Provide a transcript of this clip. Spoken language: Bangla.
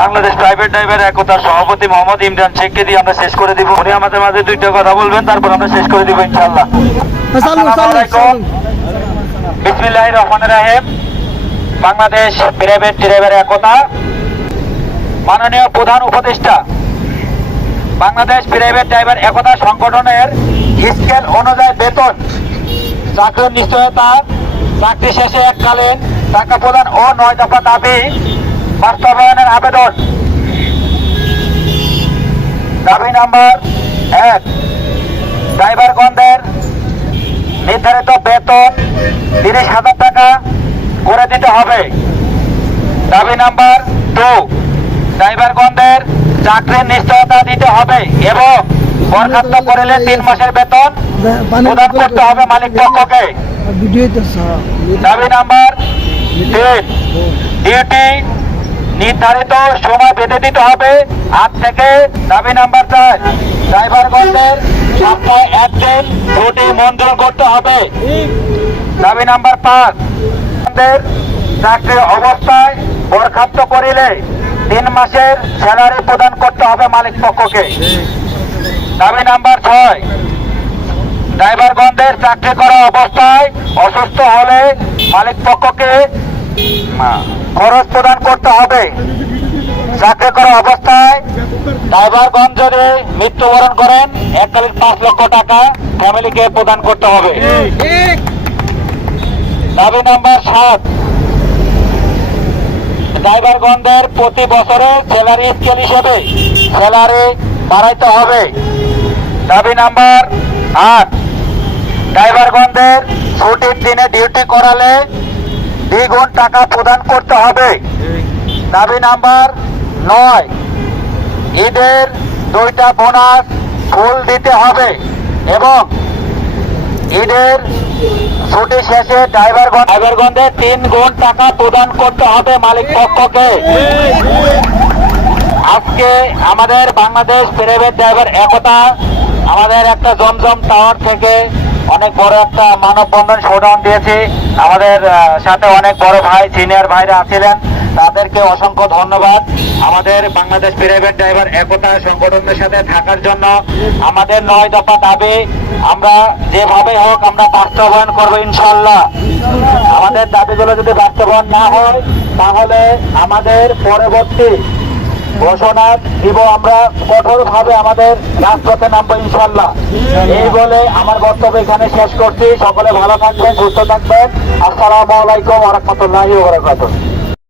বাংলাদেশ প্রাইভেট ড্রাইভার একতার সভাপতি মোহাম্মদ ইমরান শেখকে দিয়ে আমরা শেষ করে দিব। উনি আমাদের মাঝে দুইটা কথা বলবেন, তারপর আমরা শেষ করে দিব ইনশাআল্লাহ। বিসমিল্লাহির রহমানির রহিম। বাংলাদেশ প্রাইভেট ড্রাইভার একতা, মাননীয় প্রধান উপদেষ্টা, বাংলাদেশ প্রাইভেট ড্রাইভার একতা সংগঠনের স্কেল অনুযায়ী বেতন, চাকরির নিশ্চয়তা, চাকরি শেষে এককালীন টাকা প্রদান ও 9 দফা দাবি বাস্তবায়নের আবেদন। দাবি নাম্বার 1, ড্রাইভারগণদের নির্ধারিত বেতন 30,000 টাকা করে দিতে হবে। দাবি নাম্বার 2, ড্রাইভারগণদের চাকরির নিশ্চয়তা দিতে হবে এবং বরখাস্ত করলে 3 মাসের বেতন প্রদান করতে হবে মালিক পক্ষকে। দাবি নাম্বার 3, ডিউটি নির্ধারিত সময় বেঁধে দিতে হবে আজ থেকে। দাবি নাম্বার 4, ড্রাইভারগণদের সপ্তাহে 1 দিন ছুটি মঞ্জুর করতে হবে। দাবি নাম্বার 5, চাকরি অবস্থায় বরখাস্ত করিলে 3 মাসের স্যালারি প্রদান করতে হবে মালিক পক্ষকে। দাবি নাম্বার 6, ড্রাইভারগণদের চাকরি করা অবস্থায় অসুস্থ হলে মালিক পক্ষকে খরচ প্রদান করতে হবে। চাকরি করা অবস্থায় ড্রাইভারগণ যদি মৃত্যুবরণ করেন এককালীন 5 লক্ষ টাকা ফ্যামিলিকে প্রদান করতে হবে। দাবি নাম্বার 7, ড্রাইভারগণদের প্রতি বছরে স্যালারি স্কেল হিসেবে স্যালারি বাড়াইতে হবে। দাবি নাম্বার 8, ড্রাইভারগণদের ছুটির দিনে ডিউটি করালে 2 গুণ টাকা প্রদান করতে হবে। দাবি নাম্বার 9, ঈদের 2টা বোনাস ফুল দিতে হবে এবং ঈদের ছুটি শেষে ড্রাইভারগণদের 3 গুণ টাকা প্রদান করতে হবে মালিক পক্ষকে। আজকে আমাদের বাংলাদেশ প্রাইভেট ড্রাইভার একতা আমাদের একটা জমজম টাওয়ার থেকে অনেক বড় একটা মানববন্ধন শোডাউন দিয়েছি। আমাদের সাথে অনেক বড় ভাই সিনিয়র ভাইরা আছিলেন, তাদেরকে অসংখ্য ধন্যবাদ। আমাদের বাংলাদেশ প্রাইভেট ড্রাইভার একতা সংগঠনের সাথে থাকার জন্য। আমাদের 9 দফা দাবি আমরা যেভাবে হোক আমরা বাস্তবায়ন করবো ইনশাল্লাহ। আমাদের দাবিগুলো যদি বাস্তবায়ন না হয় তাহলে আমাদের পরবর্তী ঘোষণা দিব, আমরা কঠোরভাবে আমাদের রাজপথে নামবো ইনশাল্লাহ। এই বলে আমার বক্তব্য এখানে শেষ করছি। সকলে ভালো থাকবেন, সুস্থ থাকবেন। আসসালামু আলাইকুম ওয়া রাহমাতুল্লাহি ওয়া বারাকাতুহু।